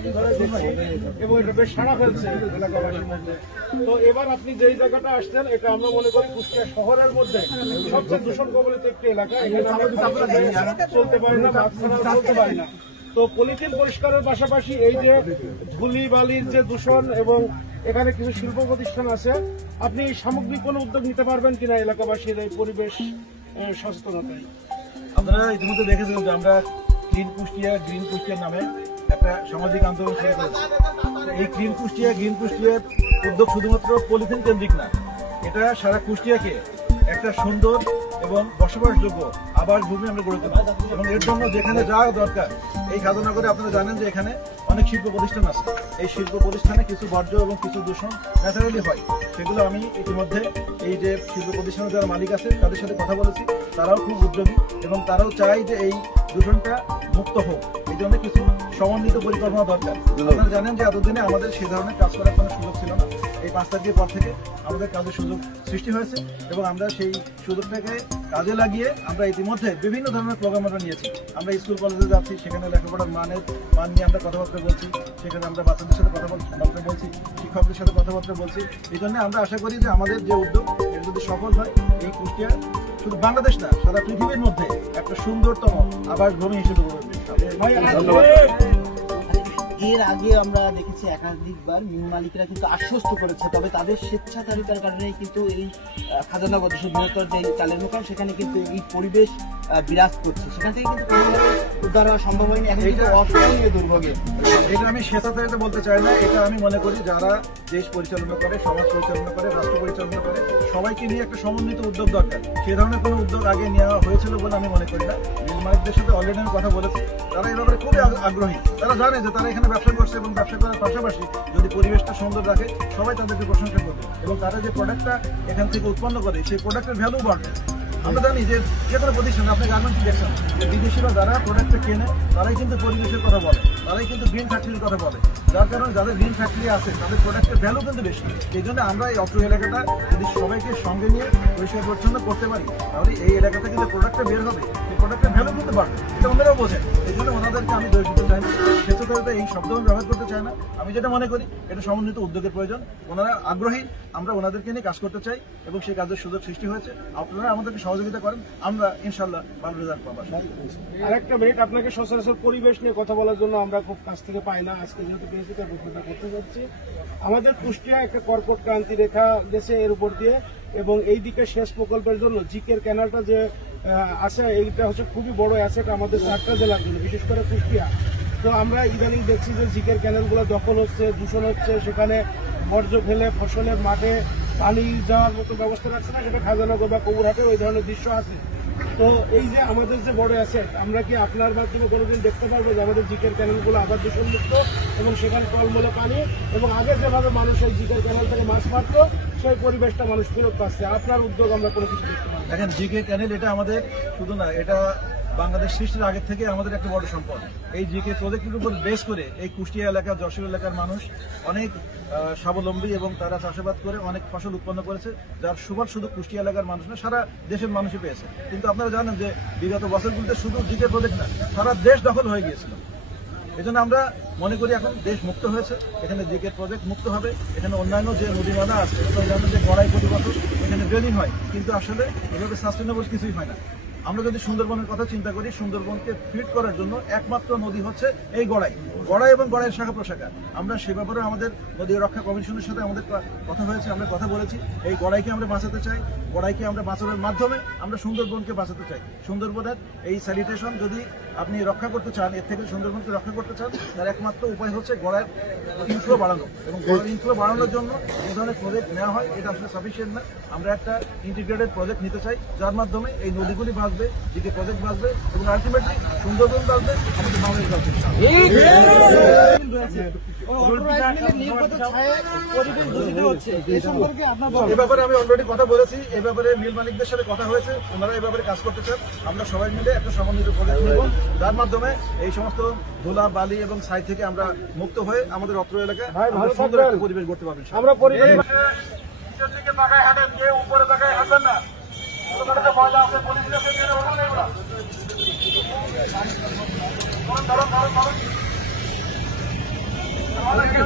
কয়েকদিন ধরে দেখছি এবং এটা বেশ সাড়া ফেলছে এলাকাবাসীর মধ্যে। তো এবার আপনি যেই জায়গাটা আসছেন এটা আমরা মনে করি কুষ্টিয়া শহরের মধ্যে সবচেয়ে দূষণ কবলিত একটি এলাকা। এখানে চলতে পারে না, মাছ ছাড়া চলতে পারে না। তো পলিথিন পরিষ্কারের পাশাপাশি এই যে ধুলি বালির যে দূষণ এবং এখানে কিছু শিল্প প্রতিষ্ঠান আছে, আপনি সামগ্রিক কোনো উদ্যোগ নিতে পারবেন কিনা এলাকাবাসীর এই পরিবেশ সচেতনতায়? আপনারা ইতিমধ্যে দেখেছেন যে আমরা গ্রিন কুষ্টিয়া নামে একটা সামাজিক আন্দোলন শুরু করেছি। এই গ্রিন কুষ্টিয়ার উদ্যোগ শুধুমাত্র পলিথিন কেন্দ্রিক না, এটা সারা কুষ্টিয়াকে একটা সুন্দর এবং বসবাসযোগ্য আবাস ভূমি আমরা গড়ে তুলব। এবং এর জন্য যেখানে যা দরকার, এই খাদ্যনগরে আপনারা জানেন যে এখানে অনেক শিল্প প্রতিষ্ঠান আছে। এই শিল্প প্রতিষ্ঠানে কিছু বর্জ্য এবং কিছু দূষণ ন্যাচারালি হয়, সেগুলো আমি ইতিমধ্যে এই যে শিল্প প্রতিষ্ঠানের যারা মালিক আছে তাদের সাথে কথা বলেছি। তারাও খুব উদ্যোগী এবং তারাও চায় যে এই দূষণটা মুক্ত হোক। এই জন্য কিছু সমন্বিত পরিকল্পনা দরকার। আপনারা জানেন যে এতদিনে আমাদের সেই ধরনের কাজ করার কোনো সুযোগ ছিল না। এই 5 তারিখের পর থেকে আমাদের কাজের সুযোগ সৃষ্টি হয়েছে এবং আমরা সেই সুযোগটাকে কাজে লাগিয়ে আমরা ইতিমধ্যে বিভিন্ন ধরনের প্রোগ্রাম আমরা নিয়েছি। আমরা স্কুল কলেজে যাচ্ছি, সেখানে লেখাপড়ার মান নিয়ে আমরা কথাবার্তা বলছি, সেখানে আমরা বাচ্চাদের সাথে কথাবার্তা বলছি, শিক্ষকদের সাথে কথাবার্তা বলছি। এই জন্য আমরা আশা করি যে আমাদের যে উদ্যোগ এটা যদি সফল হয়, এই কুষ্টিয়া শুধু বাংলাদেশ না সারা পৃথিবীর মধ্যে একটা সুন্দরতম আবাস ভূমি হিসেবে গড়ে উঠবে। এর আগে আমরা দেখেছি একাধিকবার মিল মালিকরা কিন্তু আশ্বস্ত করেছে, তবে তাদের স্বেচ্ছাচারিতার কারণে কিন্তু এই খাজানগর দেশের বৃহত্তর যে চালের মোকাম সেখানে কিন্তু এই পরিবেশ বিরাজ করছে। সেখান থেকে কিন্তু উদ্ধার হওয়া সম্ভব হয়নি। এখন কিন্তু অসহনীয় দুর্ভোগে। এটা আমি স্বেচ্ছাচারিতা বলতে চাই না, এটা আমি মনে করি যারা দেশ পরিচালনা করে, সমাজ পরিচালনা করে, রাষ্ট্র পরিচালনা করে, সবাইকে নিয়ে একটা সমন্বিত উদ্যোগ দরকার। সে ধরনের কোনো উদ্যোগ আগে নেওয়া হয়েছিল বলে আমি মনে করি না। মিল মালিকদের সাথে অলরেডি আমি কথা বলেছি, তারা এই ব্যাপারে খুবই আগ্রহী। তারা জানে যে তারা এখানে ব্যবসা করছে এবং ব্যবসা করার পাশাপাশি যদি পরিবেশটা সুন্দর রাখে সবাই তাদেরকে প্রশংসা করবে এবং তারা যে প্রোডাক্টটা এখান থেকে উৎপন্ন করে সেই প্রোডাক্টের ভ্যালু বাড়বে। আমরা জানি যে যে কোনো প্রতিষ্ঠান, আপনি গার্মেন্টস দেখছেন যে বিদেশিরা যারা প্রোডাক্টটা কেনে তারাই কিন্তু পরিবেশের কথা বলে, তারাই কিন্তু গ্রিন ফ্যাক্টরির কথা বলে। যার কারণে যাদের গ্রিন ফ্যাক্টরি আছে তাদের প্রোডাক্টের ভ্যালু কিন্তু বেশি। এই জন্য আমরা এই অত্র এলাকাটা যদি সবাইকে সঙ্গে নিয়ে পরিষ্কার পরিচ্ছন্ন করতে পারি, তাহলে এই এলাকা থেকে যে প্রোডাক্টটা বের হবে সেই প্রোডাক্টের ভ্যালু কিন্তু বাড়বে। এটা ওনারাও বোঝেন। এই জন্য ওনাদেরকে আমি দোষ দিতে চাই না, স্বেচ্ছাচারিতা এই শব্দ আমি ব্যবহার করতে চাই না। আমি যেটা মনে করি এটা সমন্বিত উদ্যোগের প্রয়োজন। ওনারা আগ্রহী, আমরা ওনাদেরকে নিয়ে কাজ করতে চাই এবং সেই কাজের সুযোগ সৃষ্টি হয়েছে। আপনারা আমাদেরকে সহযোগিতা করেন, আমরা ইনশাল্লাহ ভালো রেজাল্ট পাবো। আরেকটা মিনিট, আপনাকে সচরাচর পরিবেশ নিয়ে কথা বলার জন্য আমরা খুব কাছ থেকে পাই না। আজকে যেহেতু পেয়েছি তার ঘোষণা করতে যাচ্ছি। আমাদের কুষ্টিয়া একটা কর্কট ক্রান্তি রেখা গেছে এর উপর দিয়ে এবং এই দিকে শেষ প্রকল্পের জন্য জিকের ক্যানালটা যে আছে এইটা হচ্ছে খুবই বড় অ্যাসেট আমাদের 4টা জেলার জন্য, বিশেষ করে কুষ্টিয়া। তো আমরা ইদানিং দেখছি যে জিকের ক্যানেলগুলো দখল হচ্ছে, দূষণ হচ্ছে, সেখানে বর্জ্য ফেলে ফসলের মাঠে পানি যাওয়ার মতো ব্যবস্থা রাখছে না, সেটা খাজানগর বা কবুরহাটে ওই ধরনের দৃশ্য আছে। তো এই যে আমাদের যে বড় অ্যাসেট, আমরা কি আপনার মাধ্যমে কোনোদিন দেখতে পারবো যে আমাদের জিকের ক্যানেলগুলো আবার দূষণমুক্ত এবং সেখানে টলমলে পানি এবং আগে যেভাবে মানুষ এই জিকের ক্যানেল থেকে মাছ মারত সেই পরিবেশটা মানুষ ফেরত পাচ্ছে? আপনার উদ্যোগ আমরা কোনো কিছু দেখতে পাবো? দেখেন, জিকে ক্যানেল এটা আমাদের শুধু না, এটা বাংলাদেশ সৃষ্টির আগে থেকে আমাদের একটা বড় সম্পদ। এই জিকে প্রজেক্টের উপর বেস করে এই কুষ্টিয়া এলাকা, যশোর এলাকার মানুষ অনেক স্বাবলম্বী এবং তারা চাষাবাদ করে অনেক ফসল উৎপন্ন করেছে, যার সুফল শুধু কুষ্টিয়া এলাকার মানুষ না সারা দেশের মানুষই পেয়েছে। কিন্তু আপনারা জানেন যে বিগত বছরগুলিতে শুধু জিকে প্রজেক্ট না, সারা দেশ দখল হয়ে গিয়েছিল। এই জন্য আমরা মনে করি এখন দেশ মুক্ত হয়েছে, এখানে জিকে প্রজেক্ট মুক্ত হবে। এখানে অন্যান্য যে নদী নালা আছে, জানেন যে গড়াই প্রতি বছর এখানে ড্রেনিং হয়, কিন্তু আসলে এভাবে সাস্টেনেবল কিছুই হয় না। আমরা যদি সুন্দরবনের কথা চিন্তা করি, সুন্দরবনকে ফিট করার জন্য একমাত্র নদী হচ্ছে এই গড়াই এবং গড়াইয়ের শাখা প্রশাখা। আমরা সে ব্যাপারে আমাদের নদী রক্ষা কমিশনের সাথে আমাদের কথা হয়েছে, আমরা কথা বলেছি। এই গড়াইকে আমরা বাঁচাতে চাই, গড়াইকে আমরা বাঁচানোর মাধ্যমে আমরা সুন্দরবনকে বাঁচাতে চাই। সুন্দরবনের এই স্যানিটেশন যদি আপনি রক্ষা করতে চান, এর থেকে সুন্দরবনকে রক্ষা করতে চান, তার একমাত্র উপায় হচ্ছে গড়াইয়ের ইনফ্লো বাড়ানো। এবং গড়াইয়ের ইনফ্লো বাড়ানোর জন্য যে ধরনের প্রজেক্ট নেওয়া হয় এটা আসলে সাফিসিয়েন্ট না। আমরা একটা ইন্টিগ্রেটেড প্রজেক্ট নিতে চাই, যার মাধ্যমে এই নদীগুলি বাঁচবে, জিকে প্রজেক্ট বাঁচবে এবং আলটিমেটলি সুন্দরবন বাঁচবে, আমাদের বাংলাদেশ বাঁচবে। এ ব্যাপারে আমি অলরেডি কথা বলেছি, এ ব্যাপারে মিল মালিকদের সাথে কথা হয়েছে, ওনারা এই ব্যাপারে কাজ করতে চান। আমরা সবাই মিলে একটা সমন্বিত প্রজেক্ট নেব, যার মাধ্যমে এই সমস্ত ধুলা বালি এবং ছাই থেকে আমরা মুক্ত হয়ে আমাদের অত্র এলাকায় সুন্দর একটা পরিবেশ গড়তে পারবেন। আমরা পরিবেশ তাকায় হাঁটেন, যে উপরে তাকায় হাঁটবেন না, ময়লা আছে পুলিশ অবশ্যই